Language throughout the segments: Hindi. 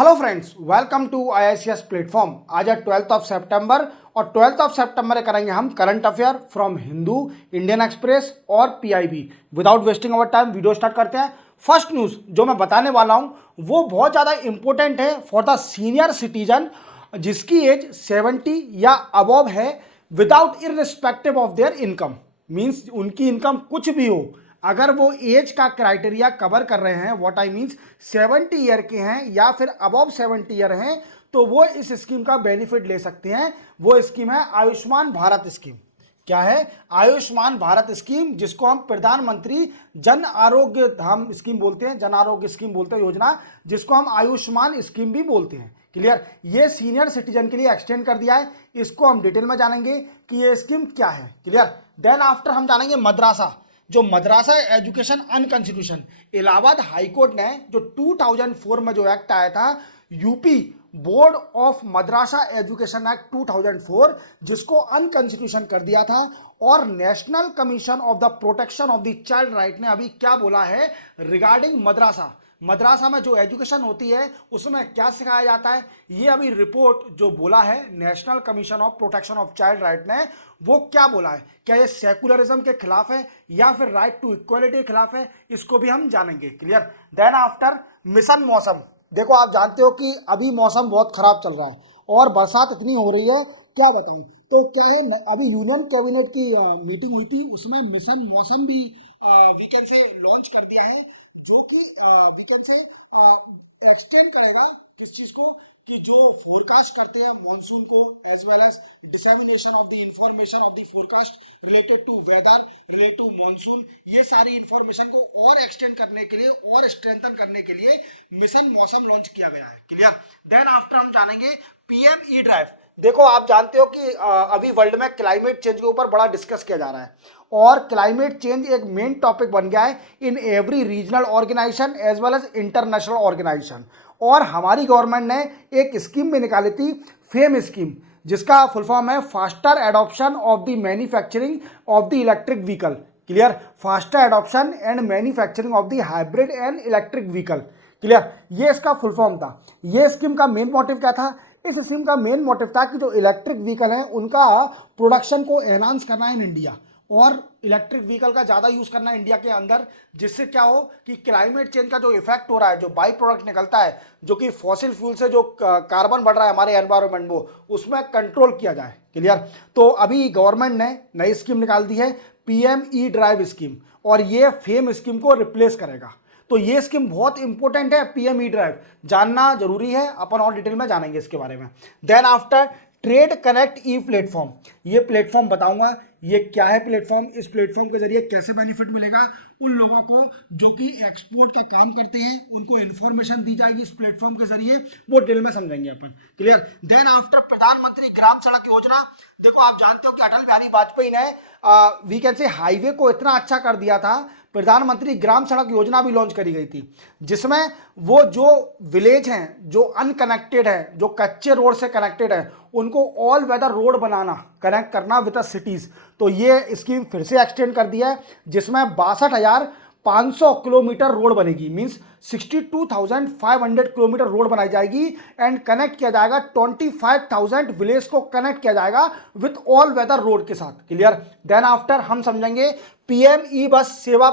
Hello friends, welcome to IICS platform. आज है 12 सितंबर और 12 सितंबर करेंगे हम current affair from Hindu, Indian Express और PIB। Without wasting our time video start करते हैं। फर्स्ट न्यूज़ जो मैं बताने वाला हूं वो बहुत ज़्यादा इंपॉर्टेंट है फॉर द सीनियर सिटीजन जिसकी एज 70 या अबव है, without irrespective of their income. Means उनकी इनकम कुछ भी हो, अगर वो एज का क्राइटेरिया कवर कर रहे हैं, व्हाट आई मीन्स 70 ईयर के हैं या फिर अबव 70 ईयर हैं, तो वो इस स्कीम का बेनिफिट ले सकते हैं। वो स्कीम है आयुष्मान भारत स्कीम। क्या है? आयुष्मान भारत स्कीम, जिसको हम प्रधानमंत्री जन आरोग्य धाम स्कीम बोलते हैं, जन आरोग्य स्कीम बोलते हैं योजना, जिसको हम आयुष्मान स्कीम भी बोलते हैं। क्लियर? ये सीनियर सिटीजन के लिए एक्सटेंड कर दिया है। इसको हम डिटेल में जानेंगे कि ये स्कीम क्या है। क्लियर? देन आफ्टर हम जानेंगे मद्रासा, जो मद्रासा एजुकेशन अनकॉन्स्टिट्यूशन। इलाहाबाद हाईकोर्ट ने जो 2004 में जो एक्ट आया था, UP board of madrasa education act 2004, जिसको अनकॉन्स्टिट्यूशन कर दिया था। और national commission of the protection of the child right ने अभी क्या बोला है रिगार्डिंग मद्रासा। मद्रासा में जो एजुकेशन होती है उसमें क्या सिखाया जाता है, ये अभी रिपोर्ट जो बोला है national commission of protection of child right ने, वो क्या बोला है। क्या ये सेकुलरिज्म के खिलाफ है या फिर राइट टू इक्वलिटी के खिलाफ है, इसको भी हम जानेंगे। क्लियर? देन आफ्टर मिशन मौसम। देखो, आप जानते हो कि अभी मौसम बहुत खराब चल रहा है और बरसात इतनी हो रही है, क्या बताऊं। तो क्या है, अभी यूनियन कैबिनेट की मीटिंग हुई थी, उसमें मिशन मौसम भी वीकेंड से लॉन्च कर दिया है, जो कि वीकेंड से एक्सटेंड करेगा जिस चीज को, कि जो फोरकास्ट करते हैं मॉनसून को, as well as dissemination of the information of the forecast related to weather, related to monsoon, ये सारी इंफॉर्मेशन को और एक्सटेंड करने के लिए और स्ट्रेंथन करने के लिए मिशन मौसम लॉन्च किया गया है। क्लियर? देन आफ्टर हम जानेंगे PM ई ड्राइव। देखो, आप जानते हो कि अभी वर्ल्ड में क्लाइमेट चेंज के ऊपर बड़ा डिस्कस किया जा रहा है और क्लाइमेट चेंज एक मेन टॉपिक बन गया है in every regional organisation as well as international organisation. और हमारी गवर्नमेंट ने एक स्कीम भी निकाली थी, फेम स्कीम, जिसका फुल फॉर्म है faster adoption of the manufacturing of the electric vehicle. Clear? Faster adoption and manufacturing of the hybrid and electric vehicle. Clear? ये इसका फुल फॉर्म था। ये स्कीम का मेन मोटिव क्या था? इस स्कीम का मेन मोटिव था कि जो इलेक्ट्रिक व्हीकल है उनका प्रोडक्शन को एनहांस करना है इन इंडिया, और इलेक्ट्रिक व्हीकल का ज़्यादा यूज़ करना है इंडिया के अंदर, जिससे क्या हो कि क्लाइमेट चेंज का जो इफेक्ट हो रहा है, जो बाई प्रोडक्ट निकलता है, जो कि फॉसिल फ्यूल से जो कार्बन बढ़ रहा है हमारे एनवायरनमेंट में, उसमें कंट्रोल किया जाए। क्लियर? तो अभी गवर्नमेंट ने नई स्कीम निकाल दी है, PM ई ड्राइव स्कीम, और ये फेम स्कीम को रिप्लेस करेगा। तो ये स्कीम बहुत इंपॉर्टेंट है, PM ई ड्राइव जानना जरूरी है, अपन और डिटेल में जानेंगे इसके बारे में। देन आफ्टर ट्रेड कनेक्ट ई प्लेटफॉर्म, ये प्लेटफॉर्म बताऊंगा ये क्या है प्लेटफॉर्म, इस प्लेटफॉर्म के जरिए कैसे बेनिफिट मिलेगा उन लोगों को जो कि एक्सपोर्ट का काम करते हैं, उनको इंफॉर्मेशन दी जाएगी इस प्लेटफॉर्म के जरिए, वो डिटेल में समझेंगे अपन। क्लियर? देन आफ्टर प्रधानमंत्री ग्राम सड़क योजना। देखो, आप जानते हो कि अटल बिहारी वाजपेयी ने वी कैन से हाईवे को इतना अच्छा कर दिया था, प्रधानमंत्री ग्राम सड़क योजना भी लॉन्च करी गई थी, जिसमें वो जो विलेज हैं, जो अनकनेक्टेड है, जो कच्चे रोड से कनेक्टेड है, उनको ऑल वेदर रोड बनाना, कनेक्ट करना विद द सिटीज। तो ये स्कीम फिर से एक्सटेंड कर दिया है, जिसमें 62,500 किलोमीटर रोड बनेगी। मींस 62,500 किलोमीटर रोड बनाई जाएगी एंड कनेक्ट किया जाएगा 25,000 विलेज को कनेक्ट किया जाएगा विथ ऑल वेदर रोड के साथ। क्लियर? देन आफ्टर हम समझेंगे PM ई बस सेवा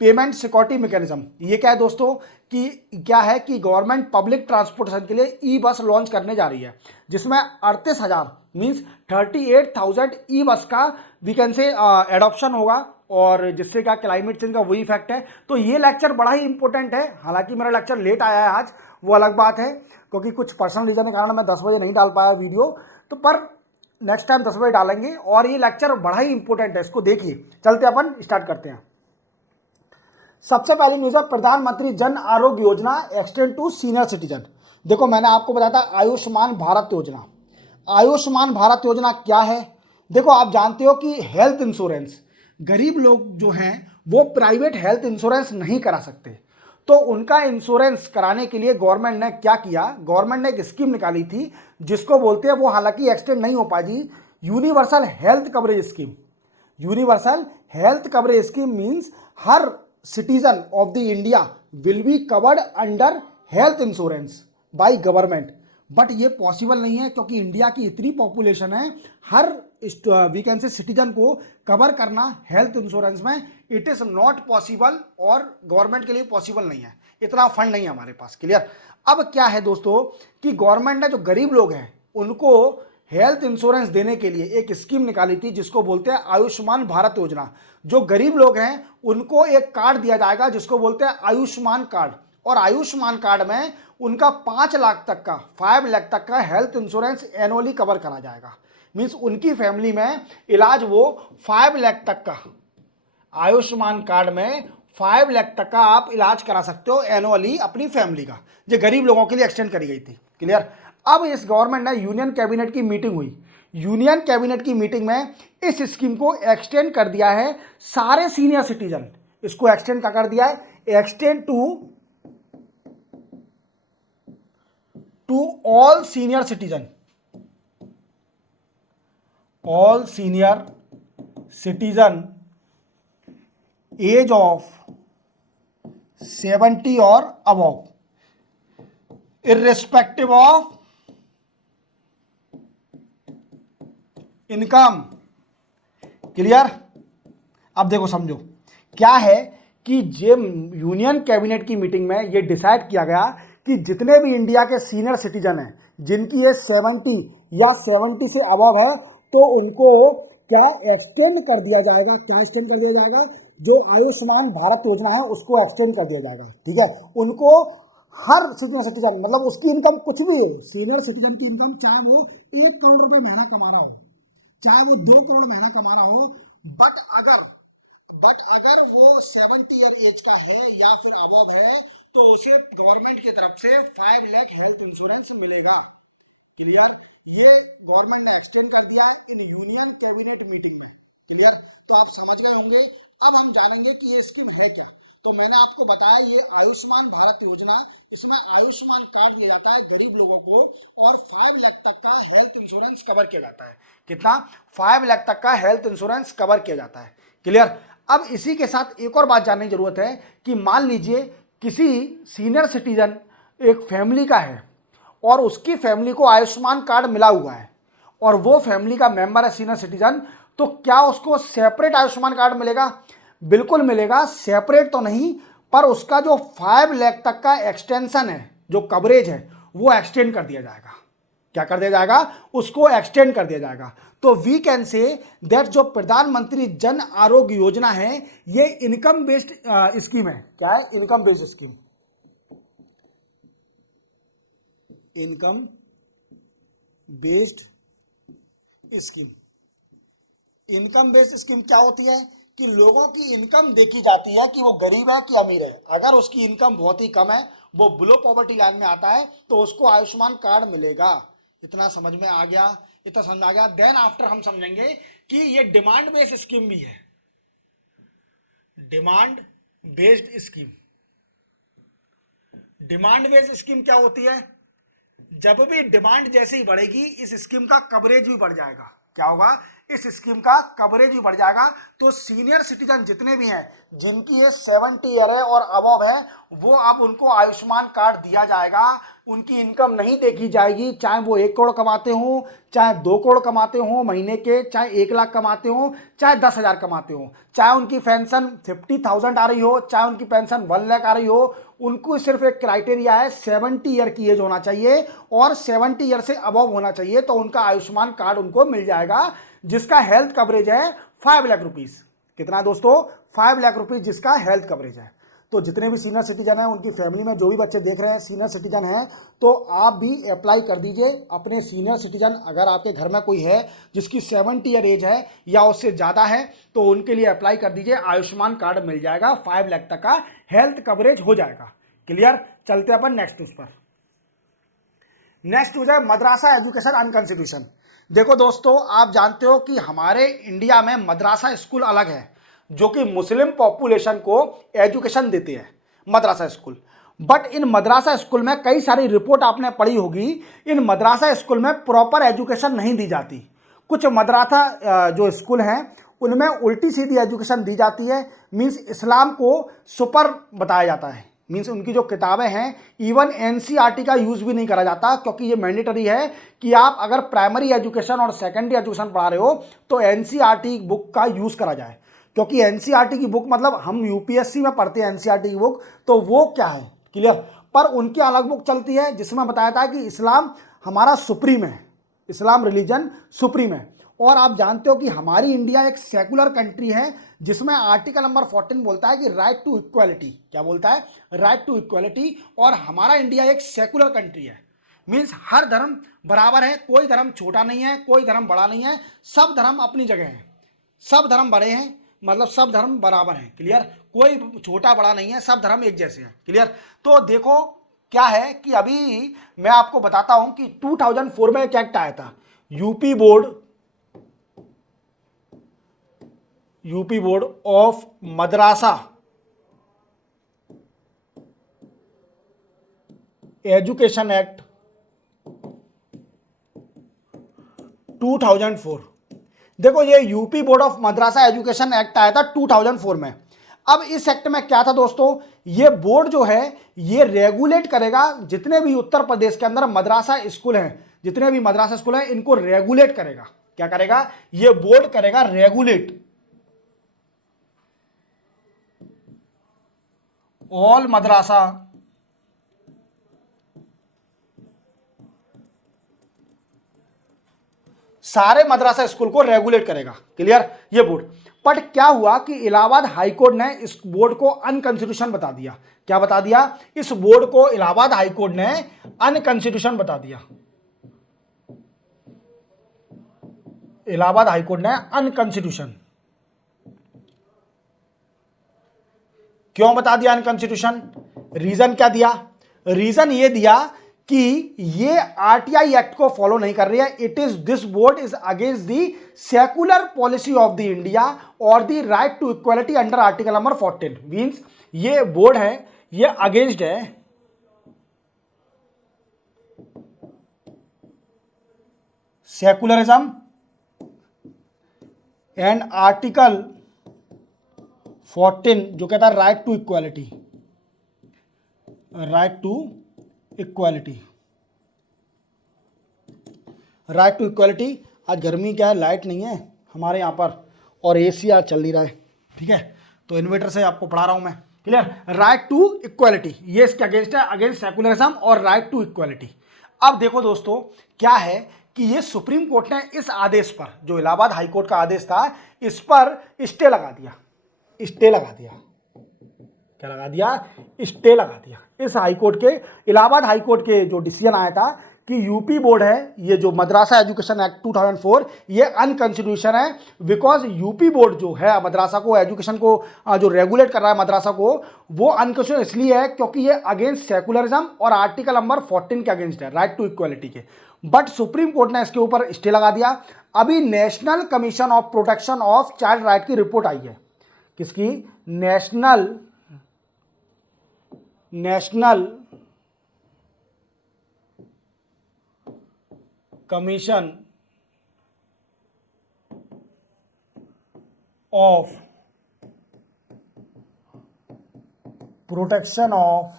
पेमेंट सिक्योरिटी मैकेनिज्म। ये क्या है दोस्तों, कि क्या है कि गवर्नमेंट पब्लिक ट्रांसपोर्टेशन के लिए ई बस लॉन्च करने जा रही है, जिसमें 38,000 मीन्स 38,000 ई बस का वी कैन से एडॉप्शन होगा, और जिससे क्या क्लाइमेट चेंज का वही इफेक्ट है। तो ये लेक्चर बड़ा ही इंपॉर्टेंट है। हालांकि मेरा लेक्चर लेट आया है आज, वो अलग बात है, क्योंकि कुछ पर्सनल रीजन के कारण मैं 10 बजे नहीं डाल पाया वीडियो, तो पर नेक्स्ट टाइम 10 बजे डालेंगे। और ये लेक्चर बड़ा ही इंपॉर्टेंट है, इसको देखिए। चलते अपन स्टार्ट करते हैं। सबसे पहली न्यूज है प्रधानमंत्री Jan Arogya Yojana extend to senior citizen. देखो, मैंने आपको बताया था आयुष्मान भारत योजना। आयुष्मान भारत योजना क्या है? देखो, आप जानते हो कि हेल्थ इंश्योरेंस, गरीब लोग जो हैं वो प्राइवेट हेल्थ इंश्योरेंस नहीं करा सकते, तो उनका इंश्योरेंस कराने के लिए गवर्नमेंट ने क्या किया, गवर्नमेंट ने एक स्कीम निकाली थी, जिसको बोलते हैं, वो हालांकि एक्सटेंड नहीं हो पाई, universal health coverage scheme. Universal health coverage scheme means हर citizen of the India will be covered under health insurance. By government, but ये पॉसिबल नहीं है क्योंकि इंडिया की इतनी पॉपुलेशन है, हर वी कैन से सिटीजन को कवर करना हेल्थ इंश्योरेंस में इट इज नॉट पॉसिबल, और गवर्नमेंट के लिए पॉसिबल नहीं है, इतना फंड नहीं है हमारे पास। क्लियर। अब क्या है दोस्तों कि गवर्नमेंट ने जो गरीब लोग हैं उनको हेल्थ इंश्योरेंस देने के लिए एक स्कीम निकाली थी जिसको बोलते हैं आयुष्मान भारत योजना। जो गरीब लोग हैं उनको एक कार्ड दिया जाएगा जिसको बोलते हैं आयुष्मान कार्ड, और आयुष्मान कार्ड में उनका 5 लाख तक का 5 लाख तक का हेल्थ इंश्योरेंस एनुअली कवर करा जाएगा। मीन्स उनकी फैमिली में इलाज वो 5 लाख तक का, आयुष्मान कार्ड में 5 लाख तक का आप इलाज करा सकते हो एनुअली अपनी फैमिली का। जो गरीब लोगों के लिए एक्सटेंड करी गई थी। क्लियर। अब इस गवर्नमेंट ने यूनियन कैबिनेट की मीटिंग हुई, यूनियन कैबिनेट की मीटिंग में इस स्कीम को एक्सटेंड कर दिया है सारे सीनियर सिटीजन। इसको एक्सटेंड क्या कर दिया है, extend to all senior citizen, all senior citizen age of 70 और above, irrespective of income. Clear. अब देखो समझो क्या है कि जे यूनियन कैबिनेट की मीटिंग में ये डिसाइड किया गया कि जितने भी इंडिया के सीनियर सिटीजन हैं जिनकी एज 70 या 70 से अबव है तो उनको क्या एक्सटेंड कर दिया जाएगा, क्या एक्सटेंड कर दिया जाएगा, जो आयुष्मान भारत योजना है उसको एक्सटेंड कर दिया जाएगा। ठीक है। उनको हर सीनियर सिटीजन, मतलब उसकी इनकम कुछ भी हो, सीनियर सिटीजन की इनकम चाहे वो 1 करोड़ रुपए महीना कमा रहा हो, चाहे वो 2 करोड़ महीना कमा रहा हो, बट अगर वो 70 ईयर एज का है या फिर अबव है तो उसे गवर्नमेंट की तरफ से 5 लाख हेल्थ इंश्योरेंस मिलेगा। क्लियर। ये गवर्नमेंट ने एक्सटेंड कर दिया इन यूनियन कैबिनेट मीटिंग में। क्लियर। तो आप समझ गए होंगे। अब हम जानेंगे कि ये स्कीम है क्या। तो मैंने आपको बताया ये आयुष्मान भारत योजना, इसमें आयुष्मान कार्ड दिया जाता है गरीब लोगों को और 5 लाख तक का हेल्थ इंश्योरेंस कवर किया जाता है। कितना? 5 लाख तक का हेल्थ इंश्योरेंस कवर किया जाता है। क्लियर। अब इसी के साथ एक और बात जानने की जरूरत है कि मान लीजिए किसी सीनियर सिटीजन एक फैमिली का है और उसकी फैमिली को आयुष्मान कार्ड मिला हुआ है और वो फैमिली का मेंबर है सीनियर सिटीजन, तो क्या उसको सेपरेट आयुष्मान कार्ड मिलेगा? बिल्कुल मिलेगा। सेपरेट तो नहीं, पर उसका जो 5 लाख तक का एक्सटेंशन है, जो कवरेज है, वो एक्सटेंड कर दिया जाएगा। क्या कर दिया जाएगा? उसको एक्सटेंड कर दिया जाएगा। तो वी कैन से दैट जो प्रधानमंत्री जन आरोग्य योजना है ये इनकम बेस्ड स्कीम है। क्या है? Income based scheme. Income based scheme. Income based scheme क्या होती है कि लोगों की इनकम देखी जाती है कि वो गरीब है कि अमीर है। अगर उसकी इनकम बहुत ही कम है, वो बिलो पॉवर्टी लाइन में आता है, तो उसको आयुष्मान कार्ड मिलेगा। इतना समझ में आ गया? इतना समझ में आ गया। देन आफ्टर हम समझेंगे कि ये डिमांड बेस्ड स्कीम भी है। Demand based scheme. Demand based scheme क्या होती है? जब भी डिमांड जैसे ही बढ़ेगी इस स्कीम का कवरेज भी बढ़ जाएगा। क्या होगा? इस स्कीम का कवरेज भी बढ़ जाएगा। तो सीनियर सिटीजन जितने भी हैं जिनकी ये 70 ईयर है और अबव है, वो अब उनको आयुष्मान कार्ड दिया जाएगा। उनकी इनकम नहीं देखी जाएगी, चाहे वो 1 करोड़ कमाते हो, चाहे 2 करोड़ कमाते हो महीने के, चाहे 1 लाख कमाते हो, चाहे 10,000 कमाते हो, चाहे उनकी पेंशन 50,000 आ रही हो, चाहे उनकी पेंशन 1 लाख आ रही हो। उनको सिर्फ एक क्राइटेरिया है 70 ईयर की एज होना चाहिए और 70 ईयर से अबव होना चाहिए, तो उनका आयुष्मान कार्ड उनको मिल जाएगा जिसका हेल्थ कवरेज है 5 लाख रुपीस। कितना दोस्तों? 5 लाख रुपीस जिसका हेल्थ कवरेज है। तो जितने भी सीनियर सिटीजन हैं उनकी फैमिली में जो भी बच्चे देख रहे हैं सीनियर सिटीजन हैं, तो आप भी अप्लाई कर दीजिए अपने सीनियर सिटीजन। अगर आपके घर में कोई है जिसकी 70 ईयर एज है या उससे ज़्यादा है तो उनके लिए अप्लाई कर दीजिए, आयुष्मान कार्ड मिल जाएगा, 5 लाख तक का हेल्थ कवरेज हो जाएगा। क्लियर। चलते अपन नेक्स्ट न्यूज पर। नेक्स्ट न्यूज है मद्रासा एजुकेशन अनकॉन्स्टिट्यूशन। देखो दोस्तों, आप जानते हो कि हमारे इंडिया में मद्रासा स्कूल अलग है जो कि मुस्लिम पॉपुलेशन को एजुकेशन देते हैं, madrasa school. But in madrasa school में कई सारी रिपोर्ट आपने पढ़ी होगी, इन मद्रासा स्कूल में प्रॉपर एजुकेशन नहीं दी जाती। कुछ मद्रासा जो स्कूल हैं उनमें उल्टी सीधी एजुकेशन दी जाती है। मीन्स इस्लाम को सुपर बताया जाता है। मीन्स उनकी जो किताबें हैं, इवन एनसीईआरटी का यूज़ भी नहीं करा जाता, क्योंकि ये मैंडेटरी है कि आप अगर प्राइमरी एजुकेशन और सेकेंडरी एजुकेशन पढ़ा रहे हो तो एनसीईआरटी बुक का यूज़ करा जाए। क्योंकि एनसीईआरटी की बुक, मतलब हम यूपीएससी में पढ़ते हैं एनसीईआरटी की बुक, तो वो क्या है, क्लियर। पर उनकी अलग बुक चलती है जिसमें बताया था कि इस्लाम हमारा सुप्रीम है, इस्लाम रिलीजन सुप्रीम है। और आप जानते हो कि हमारी इंडिया एक सेकुलर कंट्री है जिसमें आर्टिकल नंबर 14 बोलता है कि राइट टू इक्वालिटी, क्या बोलता है, राइट टू इक्वालिटी। और हमारा इंडिया एक सेकुलर कंट्री है, मीन्स हर धर्म बराबर है, कोई धर्म छोटा नहीं है, कोई धर्म बड़ा नहीं है, सब धर्म अपनी जगह है, सब धर्म बड़े हैं, मतलब सब धर्म बराबर हैं, क्लियर। कोई छोटा बड़ा नहीं है, सब धर्म एक जैसे हैं, क्लियर। तो देखो क्या है कि अभी मैं आपको बताता हूं कि 2004 में एक एक्ट आया था, UP board of madrasa education act 2004। देखो ये UP board of madrasa education act आया था 2004 में। अब इस एक्ट में क्या था दोस्तों, ये बोर्ड जो है ये रेगुलेट करेगा जितने भी उत्तर प्रदेश के अंदर मद्रासा स्कूल हैं, जितने भी मद्रासा स्कूल हैं इनको रेगुलेट करेगा। क्या करेगा, ये बोर्ड करेगा रेगुलेट ऑल मद्रासा सारे मद्रासा स्कूल को रेगुलेट करेगा, क्लियर, ये बोर्ड। बट क्या हुआ कि इलाहाबाद हाईकोर्ट ने इस बोर्ड को अनकॉन्स्टिट्यूशन बता दिया। क्या बता दिया, इस बोर्ड को इलाहाबाद हाईकोर्ट ने अनकॉन्स्टिट्यूशन बता दिया। इलाहाबाद हाईकोर्ट ने अनकॉन्स्टिट्यूशन क्यों बता दिया अनकॉन्स्टिट्यूशन, रीजन क्या दिया, रीजन ये दिया कि ये आरटीआई एक्ट को फॉलो नहीं कर रही है। It is this board is against the secular policy of the India और the right to equality under article number 14। Means ये बोर्ड है, ये अगेंस्ट है सेकुलरिज्म एंड आर्टिकल 14 जो कहता है right to equality, right to equality, right to equality. आज गर्मी क्या है, लाइट नहीं है हमारे यहाँ पर और एसी आज चल नहीं रहा है, ठीक है, तो इन्वर्टर से आपको पढ़ा रहा हूँ मैं, क्लियर। राइट टू इक्वालिटी ये इसके अगेंस्ट है, अगेंस्ट सेकुलरिज्म और राइट टू इक्वालिटी। अब देखो दोस्तों क्या है कि ये सुप्रीम कोर्ट ने इस आदेश पर, जो इलाहाबाद हाई कोर्ट का आदेश था, इस पर स्टे लगा दिया, स्टे लगा दिया। क्या लगा दिया, स्टे लगा दिया इस हाईकोर्ट के, इलाहाबाद हाईकोर्ट के जो डिसीजन आया था कि यूपी बोर्ड है, ये जो मद्रासा एजुकेशन एक्ट 2004 ये अनकॉन्स्टिट्यूशन है। बिकॉज यूपी बोर्ड जो है मद्रासा को, एजुकेशन को जो रेगुलेट कर रहा है मद्रासा को, वो अनकॉन्स्टिट्यूशन इसलिए है क्योंकि ये अगेंस्ट सेकुलरिज्म और आर्टिकल नंबर 14 के अगेंस्ट है, राइट टू इक्वालिटी के। बट सुप्रीम कोर्ट ने इसके ऊपर स्टे लगा दिया। अभी national commission of protection of child right की रिपोर्ट आई है, किसकी, national commission of protection of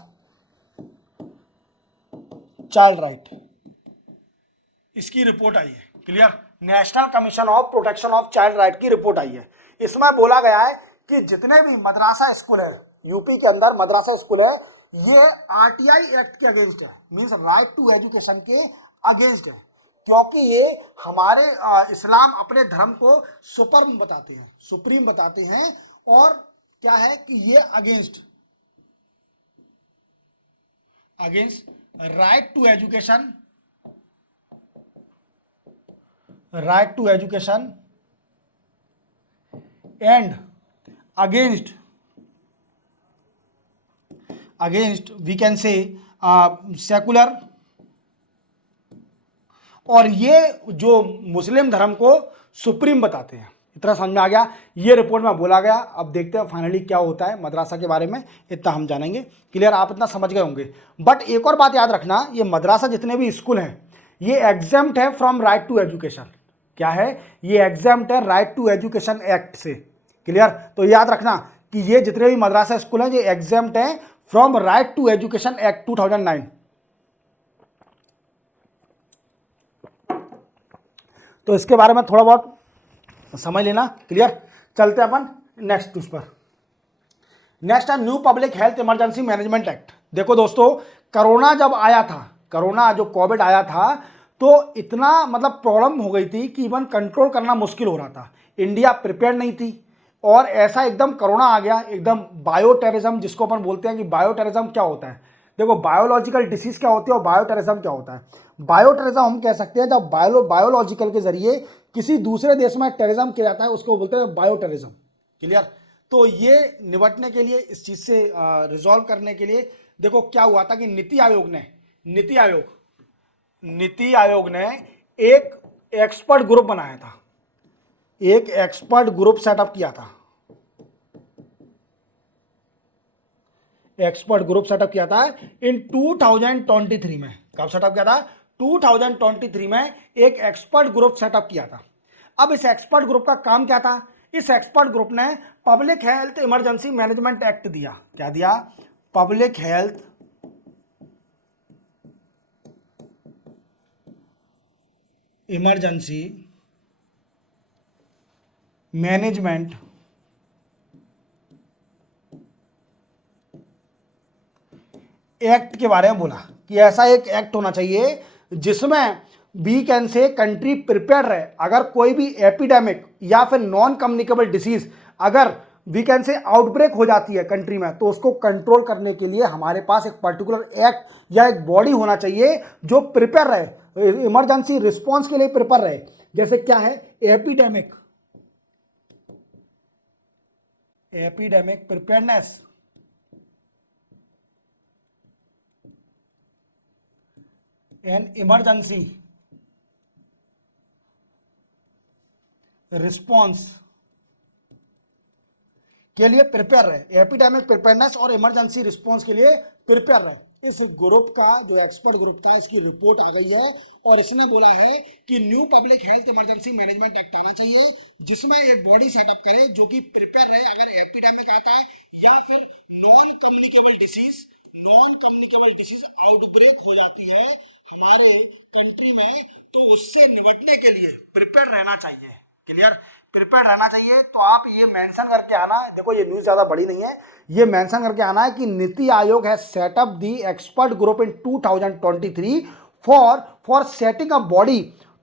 child right, इसकी रिपोर्ट आई है, clear. National commission of protection of child right की रिपोर्ट आई है। इसमें बोला गया है कि जितने भी मद्रासा स्कूल है यूपी के अंदर, मद्रासा स्कूल है, ये आरटीआई एक्ट के अगेंस्ट है, मींस राइट टू एजुकेशन के अगेंस्ट है, क्योंकि ये हमारे इस्लाम अपने धर्म को सुप्रीम बताते हैं, सुप्रीम बताते हैं। और क्या है कि ये against right to education, right to education and against we can say secular, और ये जो मुस्लिम धर्म को सुप्रीम बताते हैं। इतना समझ में आ गया, ये रिपोर्ट में बोला गया। अब देखते हैं फाइनली क्या होता है मद्रासा के बारे में, इतना हम जानेंगे, क्लियर, आप इतना समझ गए होंगे। बट एक और बात याद रखना, ये मद्रासा जितने भी स्कूल हैं ये एग्जाम्प्ट है फ्रॉम राइट टू एजुकेशन। क्या है, ये एग्जाम्प्ट है राइट टू एजुकेशन एक्ट से, क्लियर। तो याद रखना कि ये जितने भी मद्रासा स्कूल हैं ये एग्जाम्प्ट हैं from right to education act 2009। तो इसके बारे में थोड़ा बहुत समझ लेना, क्लियर। चलते अपन नेक्स्ट उस पर। नेक्स्ट है new public health emergency management act. देखो दोस्तों, कोरोना जब आया था, कोरोना जो कोविड आया था, तो इतना मतलब प्रॉब्लम हो गई थी कि इवन कंट्रोल करना मुश्किल हो रहा था। इंडिया प्रिपेयर नहीं थी और ऐसा एकदम कोरोना आ गया, एकदम बायो टेररिज्म जिसको अपन बोलते हैं कि बायो टेररिज्म क्या होता है। देखो, बायोलॉजिकल डिसीज क्या होती है और बायो टेररिज्म क्या होता है। बायो टेररिज्म हम कह सकते हैं जब बायोलॉजिकल के जरिए किसी दूसरे देश में टेररिज्म किया जाता है, उसको बोलते हैं बायो टेररिज्म, क्लियर। तो ये निपटने के लिए, इस चीज से रिजॉल्व करने के लिए, देखो क्या हुआ था कि नीति आयोग ने एक एक्सपर्ट ग्रुप बनाया था, एक एक्सपर्ट ग्रुप सेटअप किया था, एक्सपर्ट ग्रुप सेटअप किया था इन 2023 में। कब सेटअप किया था? 2023 में एक एक्सपर्ट ग्रुप सेटअप किया था। अब इस एक्सपर्ट ग्रुप का काम क्या था? इस एक्सपर्ट ग्रुप ने public health emergency management act दिया। क्या दिया? Public health emergency management act के बारे में बोला कि ऐसा एक एक्ट होना चाहिए जिसमें we can say country prepare रहे। अगर कोई भी एपिडेमिक या फिर नॉन कम्युनिकेबल डिसीज अगर वी कैन से आउटब्रेक हो जाती है कंट्री में, तो उसको कंट्रोल करने के लिए हमारे पास एक पर्टिकुलर एक्ट या एक बॉडी होना चाहिए जो प्रिपेयर रहे, इमरजेंसी रिस्पॉन्स के लिए प्रिपेयर रहे। जैसे क्या है? Epidemic preparedness and emergency response के लिए प्रिपेयर रहे। एपिडेमिक प्रिपेयरनेस और इमरजेंसी रिस्पॉन्स के लिए प्रिपेयर रहे। इस ग्रुप का जो एक्सपर्ट ग्रुप था, इसकी रिपोर्ट आ गई है और इसने बोला है कि new public health emergency management act आना चाहिए जिसमें एक बॉडी सेटअप करे जो कि प्रिपेयर रहे। अगर एपिडेमिक आता है या फिर नॉन कम्युनिकेबल डिसीज आउटब्रेक हो जाती है हमारे कंट्री में, तो उससे निपटने के लिए प्रिपेयर रहना चाहिए, क्लियर। प्रिपेयर रहना चाहिए। तो आप ये मेंशन करके आना, देखो ये न्यूज़ ज़्यादा बड़ी नहीं है, ये मेंशन करके आना है कि नीति आयोग है set up the expert group in 2023 for setting a body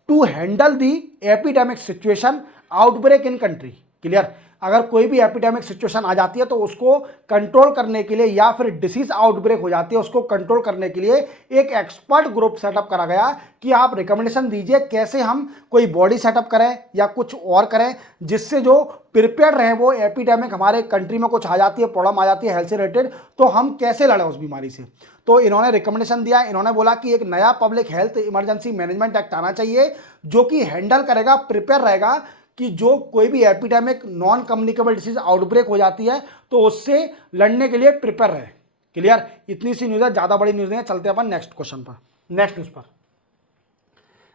to handle the epidemic situation outbreak in country, clear. अगर कोई भी एपिडेमिक सिचुएशन आ जाती है तो उसको कंट्रोल करने के लिए या फिर डिसीज आउटब्रेक हो जाती है उसको कंट्रोल करने के लिए एक एक्सपर्ट ग्रुप सेटअप करा गया कि आप रिकमेंडेशन दीजिए कैसे हम कोई बॉडी सेटअप करें या कुछ और करें जिससे जो प्रिपेयर रहे। वो एपिडेमिक हमारे कंट्री में कुछ आ जाती है, प्रॉब्लम आ जाती है हेल्थ से रिलेटेड, तो हम कैसे लड़ें उस बीमारी से। तो इन्होंने रिकमेंडेशन दिया, इन्होंने बोला कि एक नया public health emergency management act आना चाहिए जो कि हैंडल करेगा, प्रिपेयर रहेगा कि जो कोई भी epidemic non communicable disease outbreak हो जाती है तो उससे लड़ने के लिए प्रिपेयर रहे, क्लियर। इतनी सी न्यूज़ है, ज़्यादा बड़ी न्यूज़ नहीं है। चलते अपन नेक्स्ट क्वेश्चन पर, नेक्स्ट न्यूज़ पर।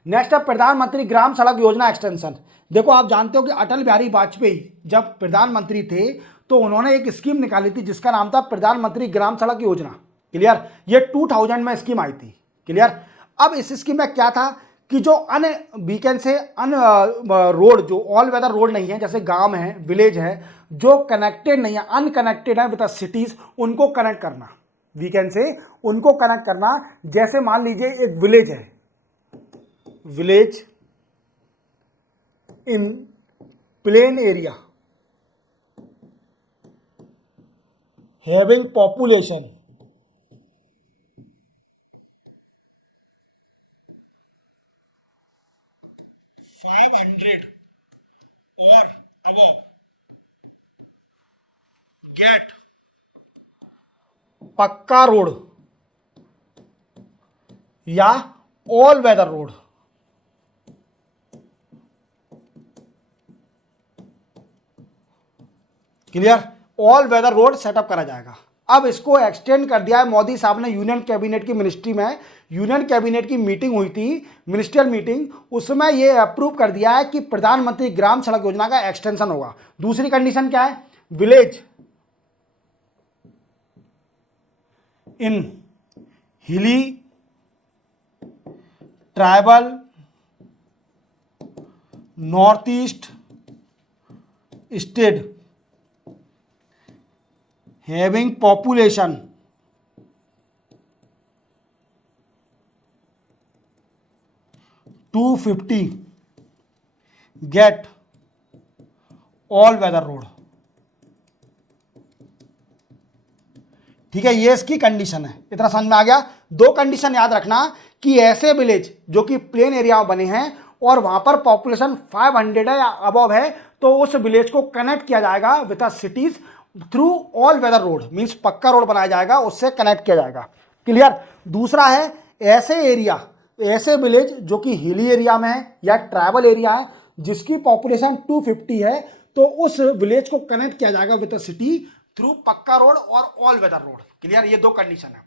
नेक्स्ट है प्रधानमंत्री ग्राम सड़क योजना एक्सटेंशन। देखो आप जानते हो कि अटल बिहारी वाजपेयी जब प्रधानमंत्री थे तो उन्होंने एक स्कीम निकाली थी जिसका नाम था प्रधानमंत्री ग्राम सड़क योजना, क्लियर। ये 2000 में स्कीम आई थी, क्लियर। अब इस स्कीम में क्या था कि जो वीकेंड से रोड, जो ऑल वेदर रोड नहीं है, जैसे गांव है, विलेज है, जो कनेक्टेड नहीं है, अनकनेक्टेड है विद सिटीज, उनको कनेक्ट करना, वीकेंड से उनको कनेक्ट करना। जैसे मान लीजिए एक विलेज है, village in plain area having population 500 और above गेट पक्का रोड या all weather road, clear. All weather road set up करा जाएगा। अब इसको एक्सटेंड कर दिया है मोदी साहब ने यूनियन कैबिनेट की मिनिस्ट्री में, यूनियन कैबिनेट की मीटिंग हुई थी, मिनिस्ट्रियल मीटिंग, उसमें यह अप्रूव कर दिया है कि प्रधानमंत्री ग्राम सड़क योजना का एक्सटेंशन होगा। दूसरी कंडीशन क्या है? Village in hilly tribal North East state having population 250 get all weather road. ठीक है, ये इसकी कंडीशन है। इतना समझ में आ गया। दो कंडीशन याद रखना कि ऐसे विलेज जो कि प्लेन एरिया में बने हैं और वहां पर पॉपुलेशन 500 है या अबव है, तो उस विलेज को कनेक्ट किया जाएगा with a cities through all weather road, means pucca road बनाया जाएगा, उससे कनेक्ट किया जाएगा। क्लियर। दूसरा है ऐसे एरिया, ऐसे विलेज जो कि हिली एरिया में है या ट्राइबल एरिया है जिसकी पॉपुलेशन 250 है, तो उस विलेज को कनेक्ट किया जाएगा विद अ सिटी थ्रू पक्का रोड और ऑल वेदर रोड। क्लियर। ये दो कंडीशन है।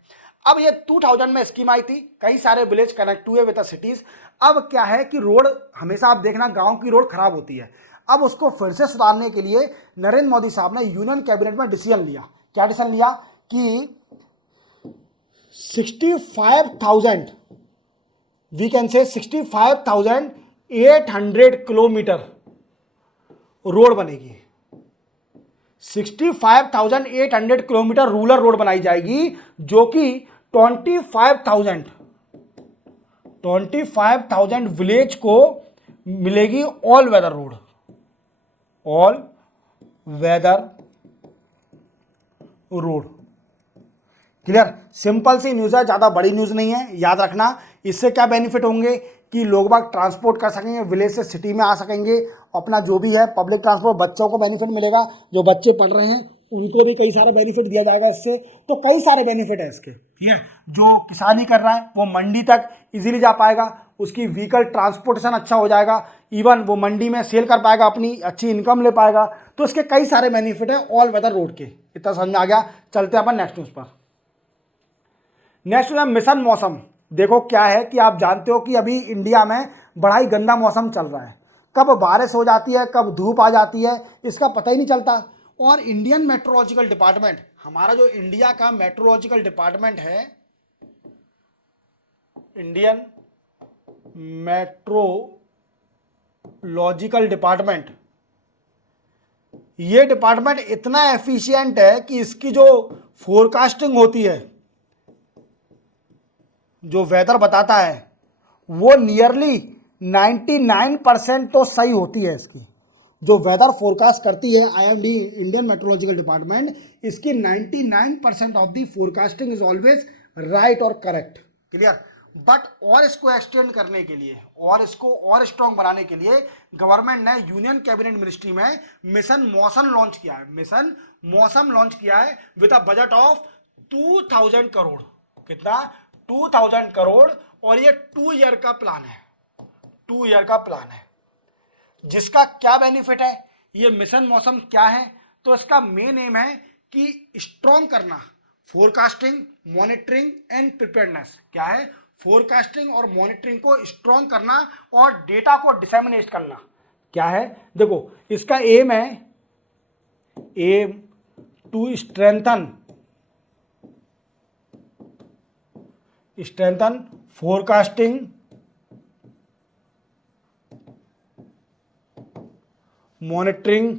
अब ये 2000 में स्कीम आई थी, कई सारे विलेज कनेक्ट हुए विद द सिटीज। अब क्या है कि रोड हमेशा आप देखना गांव की रोड खराब होती है। अब उसको फिर से सुधारने के लिए नरेंद्र मोदी साहब ने यूनियन कैबिनेट में डिसीजन लिया। क्या डिसीजन लिया कि 65,000 वी कैन से 65,800 किलोमीटर रोड बनेगी। 65,800 किलोमीटर रूरल रोड बनाई जाएगी, जो कि 25,000 विलेज को मिलेगी all weather road. All weather road. Clear. Simple सी न्यूज़ है, ज़्यादा बड़ी न्यूज़ नहीं है। याद रखना इससे क्या बेनिफिट होंगे कि लोग बाग ट्रांसपोर्ट कर सकेंगे, विलेज से सिटी में आ सकेंगे, अपना जो भी है पब्लिक ट्रांसपोर्ट, बच्चों को बेनिफिट मिलेगा, जो बच्चे पढ़ रहे हैं उनको भी कई सारा बेनिफिट दिया जाएगा इससे। तो कई सारे बेनिफिट है इसके। ठीक है। जो किसानी कर रहा है वो मंडी तक इजीली जा पाएगा, उसकी व्हीकल ट्रांसपोर्टेशन अच्छा हो जाएगा, इवन वो मंडी में सेल कर पाएगा, अपनी अच्छी इनकम ले पाएगा। तो इसके कई सारे बेनिफिट है ऑल वेदर रोड के। इतना समझ में आ गया। चलते हैं अपन नेक्स्ट न्यूज़ पर। नेक्स्ट है मिशन मौसम। देखो क्या है कि आप जानते हो कि अभी इंडिया में बड़ा ही गंदा मौसम चल रहा है, कब बारिश हो जाती है कब धूप आ जाती है इसका पता ही नहीं चलता। और इंडियन मेट्रोलॉजिकल डिपार्टमेंट, हमारा जो इंडिया का मेट्रोलॉजिकल डिपार्टमेंट है, इंडियन मेट्रोलॉजिकल डिपार्टमेंट, ये डिपार्टमेंट इतना एफिशिएंट है कि इसकी जो फोरकास्टिंग होती है, जो वेदर बताता है, वो नियरली 99% तो सही होती है। इसकी जो वेदर फोरकास्ट करती है आईएमडी, इंडियन मेट्रोलॉजिकल डिपार्टमेंट, इसकी 99% of the forecasting is always right और करेक्ट। क्लियर। बट और इसको एक्सटेंड करने के लिए और इसको और स्ट्रॉन्ग बनाने के लिए गवर्नमेंट ने यूनियन कैबिनेट मिनिस्ट्री में मिशन मौसम लॉन्च किया है। मिशन मौसम लॉन्च किया है with a budget of 2000 crore. कितना? 2000 करोड़। और ये 2 ईयर का प्लान है। 2 ईयर का प्लान है जिसका क्या बेनिफिट है। ये मिशन मौसम क्या है? तो इसका मेन एम है कि स्ट्रॉन्ग करना फोरकास्टिंग, मॉनिटरिंग एंड प्रिपेयरनेस। क्या है? फोरकास्टिंग और मॉनिटरिंग को स्ट्रॉन्ग करना और डेटा को डिसेमिनेट करना। क्या है? देखो इसका एम है, aim to strengthen forecasting, monitoring,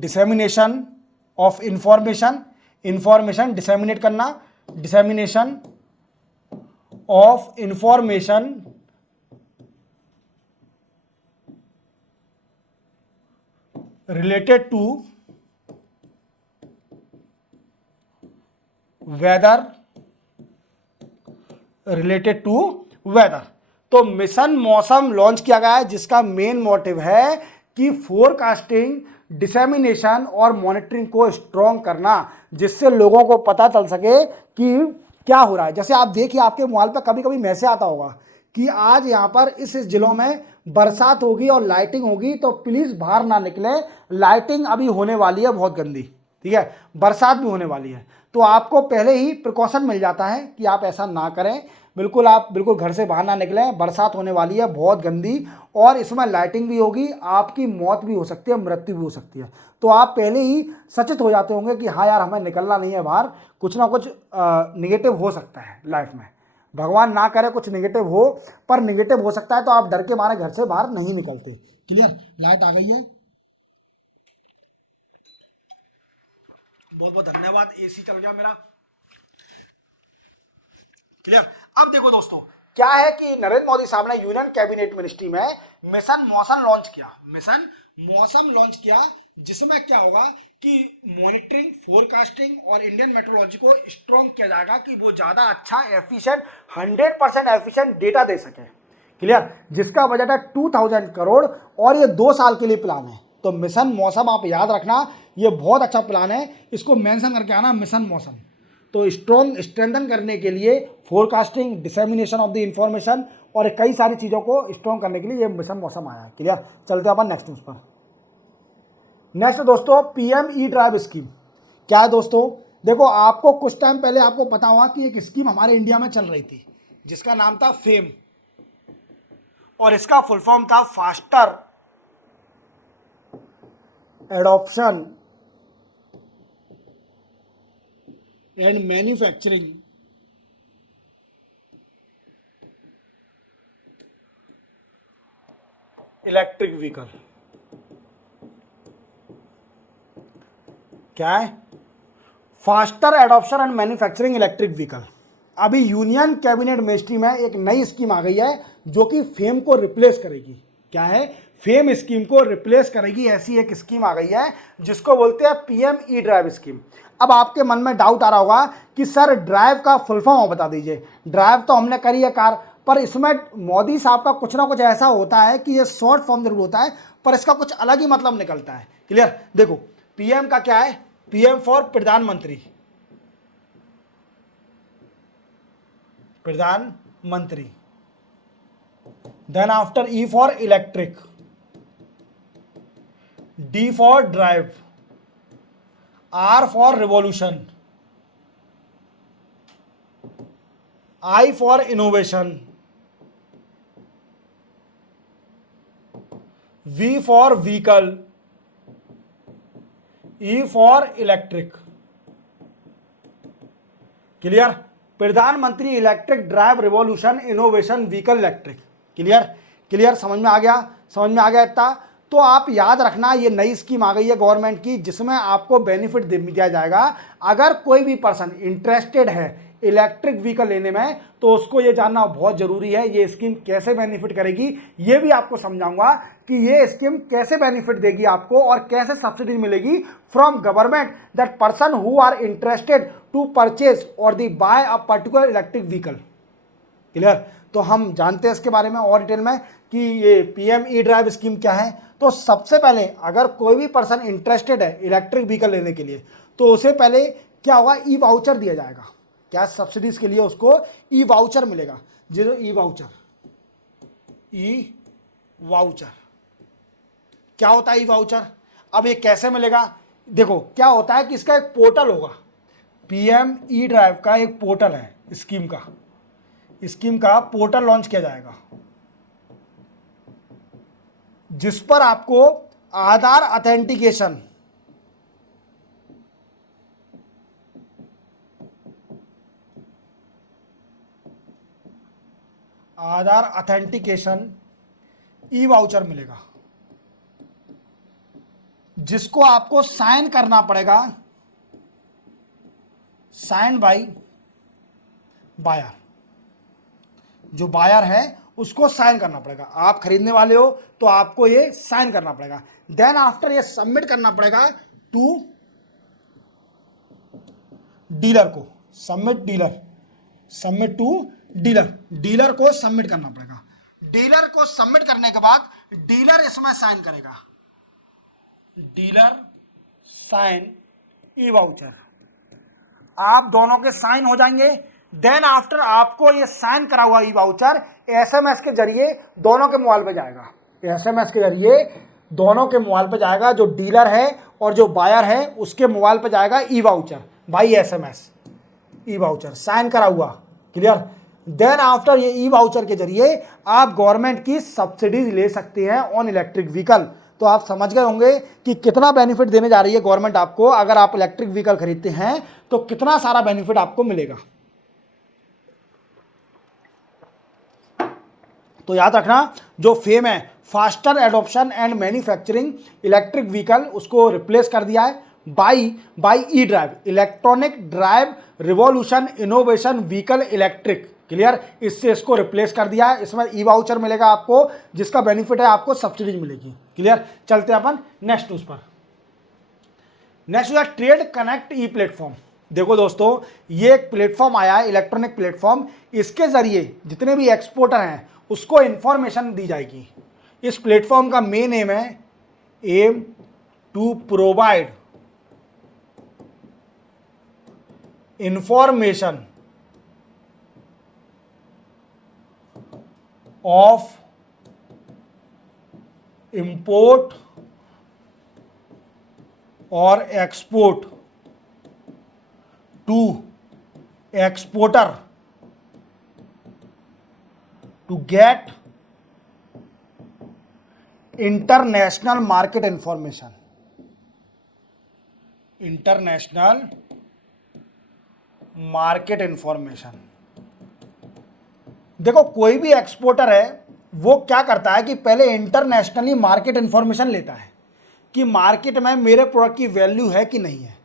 dissemination of information disseminate करना, dissemination of information related to weather, तो मिशन मौसम लॉन्च किया गया है जिसका मेन मोटिव है कि फोरकास्टिंग, डिसेमिनेशन और मॉनिटरिंग को स्ट्रॉन्ग करना, जिससे लोगों को पता चल सके कि क्या हो रहा है। जैसे आप देखिए आपके मोबाइल पर कभी कभी मैसेज आता होगा कि आज यहाँ पर इस जिलों में बरसात होगी और लाइटिंग होगी, तो प्लीज बाहर ना निकले, लाइटिंग अभी होने वाली है बहुत गंदी। ठीक है, बरसात भी होने वाली है। तो आपको पहले ही प्रिकॉशन मिल जाता है कि आप ऐसा ना करें। बिल्कुल आप बिल्कुल घर से बाहर ना निकलें, बरसात होने वाली है बहुत गंदी, और इसमें लाइटिंग भी होगी, आपकी मौत भी हो सकती है, मृत्यु भी हो सकती है। तो आप पहले ही सचेत हो जाते होंगे कि हाँ यार हमें निकलना नहीं है बाहर, कुछ ना कुछ निगेटिव हो सकता है लाइफ में। भगवान ना करे कुछ निगेटिव हो, पर निगेटिव हो सकता है, तो आप डर के मारे घर से बाहर नहीं निकलते। क्लियर? लाइट आ गई है, बहुत बहुत धन्यवाद, एसी चल गया मेरा। क्लियर? अब देखो दोस्तों, क्या है कि नरेंद्र मोदी साहब ने यूनियन कैबिनेट मिनिस्ट्री में मिशन मौसम लॉन्च किया, मिशन मौसम लॉन्च किया, जिसमें क्या होगा कि मॉनिटरिंग, फोरकास्टिंग और इंडियन मेट्रोलॉजी को स्ट्रॉन्ग किया जाएगा कि वो ज्यादा अच्छा एफिशिएंट 100% एफिशिएंट डेटा दे सके। क्लियर? जिसका बजट है 2000 करोड़, और ये 2 साल के लिए प्लान है। तो मिशन मौसम आप याद रखना, ये बहुत अच्छा प्लान है, इसको मेंशन करके आना, मिशन मौसम। तो स्ट्रॉन्ग स्ट्रेंथन करने के लिए forecasting, dissemination of the information और कई सारी चीज़ों को स्ट्रॉन्ग करने के लिए ये मिशन मौसम आया है। क्लियर? चलते अपन नेक्स्ट न्यूज़ पर। नेक्स्ट दोस्तों, पीएम ई ड्राइव स्कीम। क्या है दोस्तों? देखो, आपको कुछ टाइम पहले आपको पता होगा कि एक स्कीम हमारे इंडिया में चल रही थी जिसका नाम था फेम, और इसका फुल फॉर्म था faster adoption and manufacturing electric vehicle. क्या है? Faster adoption and manufacturing electric vehicle. अभी यूनियन कैबिनेट मिनिस्ट्री में एक नई स्कीम आ गई है जो कि फेम को रिप्लेस करेगी। क्या है? फेम स्कीम को रिप्लेस करेगी, ऐसी एक स्कीम आ गई है जिसको बोलते हैं पीएम ई ड्राइव स्कीम। अब आपके मन में डाउट आ रहा होगा कि सर ड्राइव का फुल फॉर्म बता दीजिए। ड्राइव तो हमने करी है कार, पर इसमें मोदी साहब का कुछ ना कुछ ऐसा होता है कि ये शॉर्ट फॉर्म जरूर होता है, पर इसका कुछ अलग ही मतलब निकलता है। क्लियर? देखो, पीएम का क्या है? पीएम फॉर प्रधानमंत्री, प्रधानमंत्री। Then after E for electric, D for drive, R for revolution, I for innovation, V for vehicle, E for electric. Clear? प्रधानमंत्री electric drive revolution innovation vehicle electric. Clear? Clear? समझ में आ गया? समझ में आ गया इतना? तो आप याद रखना, ये नई स्कीम आ गई है गवर्नमेंट की जिसमें आपको बेनिफिट दिया जाएगा। अगर कोई भी पर्सन इंटरेस्टेड है इलेक्ट्रिक व्हीकल लेने में, तो उसको ये जानना बहुत जरूरी है ये स्कीम कैसे बेनिफिट करेगी। ये भी आपको समझाऊंगा कि ये स्कीम कैसे बेनिफिट देगी आपको और कैसे सब्सिडी मिलेगी from government that person who are interested to purchase और the buy a particular electric vehicle. Clear? तो हम जानते हैं इसके बारे में और डिटेल में कि ये पीएम ई ड्राइव स्कीम क्या है। तो सबसे पहले अगर कोई भी पर्सन इंटरेस्टेड है इलेक्ट्रिक व्हीकल लेने के लिए, तो उसे पहले क्या होगा, ई वाउचर दिया जाएगा। क्या? सब्सिडीज के लिए उसको ई वाउचर मिलेगा। जो ई वाउचर, ई वाउचर क्या होता है? ई वाउचर अब ये कैसे मिलेगा? देखो, क्या होता है कि इसका एक पोर्टल होगा, पीएम ई ड्राइव का एक पोर्टल है, स्कीम का पोर्टल लॉन्च किया जाएगा जिस पर आपको आधार ऑथेंटिकेशन, ई वाउचर मिलेगा जिसको आपको साइन करना पड़ेगा, साइन बाय बायर। जो बायर है उसको साइन करना पड़ेगा। आप खरीदने वाले हो तो आपको ये साइन करना पड़ेगा। देन आफ्टर ये सबमिट करना पड़ेगा टू डीलर को, सबमिट टू डीलर को सबमिट करना पड़ेगा। डीलर को सबमिट करने के बाद डीलर इसमें साइन करेगा, डीलर साइन ई वाउचर। आप दोनों के साइन हो जाएंगे। देन आफ्टर आपको ये साइन करा हुआ ई वाउचर एसएमएस के जरिए दोनों के मोबाइल पे जाएगा। एसएमएस के जरिए दोनों के मोबाइल पे जाएगा, जो डीलर है और जो बायर है उसके मोबाइल पे जाएगा e voucher by SMS, e voucher sign करा हुआ। क्लियर? देन आफ्टर ये ई वाउचर के जरिए आप गवर्नमेंट की सब्सिडीज ले सकते हैं ऑन इलेक्ट्रिक व्हीकल। तो आप समझ गए होंगे कि कितना बेनिफिट देने जा रही है गवर्नमेंट आपको। अगर आप इलेक्ट्रिक व्हीकल खरीदते हैं तो कितना सारा बेनिफिट आपको मिलेगा। तो याद रखना, जो फेम है faster adoption and manufacturing electric vehicle, उसको रिप्लेस कर दिया है by E drive, electronic drive revolution innovation vehicle electric. Clear, इससे इसको रिप्लेस कर दिया है। इसमें ई वाउचर मिलेगा आपको, जिसका बेनिफिट है आपको सब्सिडीज मिलेगी। क्लियर, चलते हैं अपन नेक्स्ट न्यूज पर। नेक्स्ट है ट्रेड कनेक्ट ई प्लेटफॉर्म। देखो दोस्तों, ये एक प्लेटफॉर्म आया है, इलेक्ट्रॉनिक प्लेटफॉर्म। इसके जरिए जितने भी एक्सपोर्टर हैं उसको इंफॉर्मेशन दी जाएगी। इस प्लेटफॉर्म का मेन एम है aim to provide information of import और export to exporter to get international market information. International market information. देखो, कोई भी एक्सपोर्टर है वो क्या करता है कि पहले इंटरनेशनली मार्केट इंफॉर्मेशन लेता है कि मार्केट में मेरे प्रोडक्ट की वैल्यू है कि नहीं है।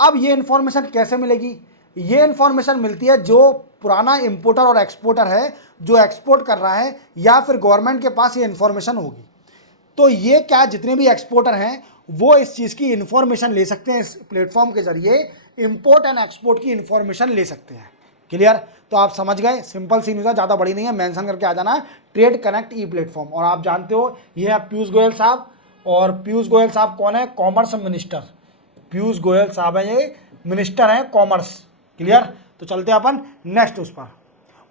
अब ये इंफॉर्मेशन कैसे मिलेगी? ये इंफॉर्मेशन मिलती है जो पुराना इंपोर्टर और एक्सपोर्टर है, जो एक्सपोर्ट कर रहा है, या फिर गवर्नमेंट के पास ये इंफॉर्मेशन होगी। तो ये क्या, जितने भी एक्सपोर्टर हैं वो इस चीज़ की इंफॉर्मेशन ले सकते हैं। इस प्लेटफॉर्म के जरिए इंपोर्ट एंड एक्सपोर्ट की इंफॉर्मेशन ले सकते हैं। क्लियर, तो आप समझ गए, सिंपल सी न्यूज़ है, ज़्यादा बड़ी नहीं है, मेंशन करके आ जाना, ट्रेड कनेक्ट ई प्लेटफॉर्म। और आप जानते हो ये है पीयूष गोयल साहब। और पीयूष गोयल साहब कौन है? Commerce minister. पीयूष गोयल साहब है, ये मिनिस्टर हैं कॉमर्स। क्लियर, तो चलते हैं अपन नेक्स्ट उस पर।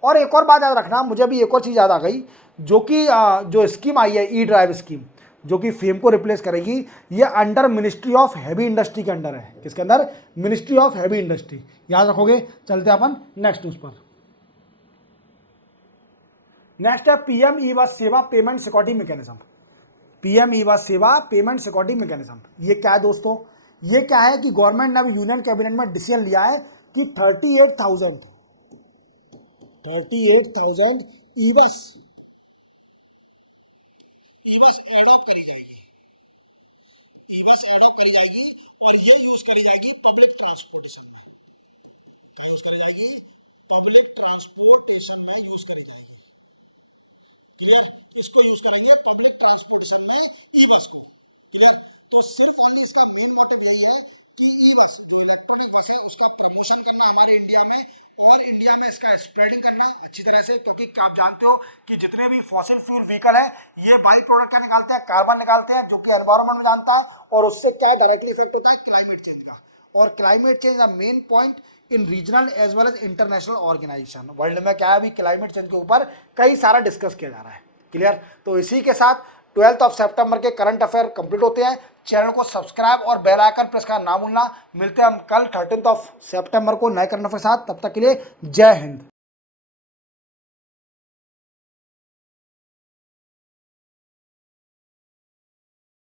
और एक और बात याद रखना, मुझे अभी एक और चीज़ याद आ गई, जो कि जो स्कीम आई है ई ड्राइव स्कीम, जो कि फेम को रिप्लेस करेगी, ये under ministry of heavy industry के अंडर है। किसके अंदर? Ministry of heavy industry. याद रखोगे। चलते हैं अपन नेक्स्ट न्यूज पर। नेक्स्ट है पीएम ई बस सेवा पेमेंट सिक्योरिटी मैकेनिज्म। पीएम ई बस सेवा पेमेंट सिक्योरिटी मैकेनिज्म, ये क्या है दोस्तों? ये क्या है कि गवर्नमेंट ने अभी यूनियन कैबिनेट में डिसीजन लिया है कि 38,000 ई बस एडॉप्ट करी जाएगी। ई बस एडॉप्ट करी जाएगी और ये यूज करी जाएगी पब्लिक ट्रांसपोर्टेशन में। क्या यूज करी जाएगी? पब्लिक ट्रांसपोर्टेशन में यूज करी जाएगी। क्लियर, इसको यूज करेंगे पब्लिक ट्रांसपोर्टेशन में ई बस को। क्लियर, तो सिर्फ ओनली इसका मेन मोटिव यही है कि ई बस जो इलेक्ट्रॉनिक बस है उसका प्रमोशन करना हमारे इंडिया में, और इंडिया में इसका स्प्रेडिंग करना है अच्छी तरह से। क्योंकि आप जानते हो कि जितने भी फॉसिल फ्यूल व्हीकल है ये बाई प्रोडक्ट क्या निकालते हैं? कार्बन निकालते हैं, जो कि एनवायरमेंट में जानता है, और उससे क्या डायरेक्टली इफेक्ट होता है? क्लाइमेट चेंज का। और climate change the main point in regional as well as international organisation. World में क्या है, अभी क्लाइमेट चेंज के ऊपर कई सारा डिस्कस किया जा रहा है। क्लियर, तो इसी के साथ 12 सितंबर के करंट अफेयर कंप्लीट होते हैं। चैनल को सब्सक्राइब और बेल आइकन प्रेस करना ना भूलना। मिलते हैं हम कल 13 सितंबर को नए करंट अफेयर के साथ। तब तक के लिए जय हिंद।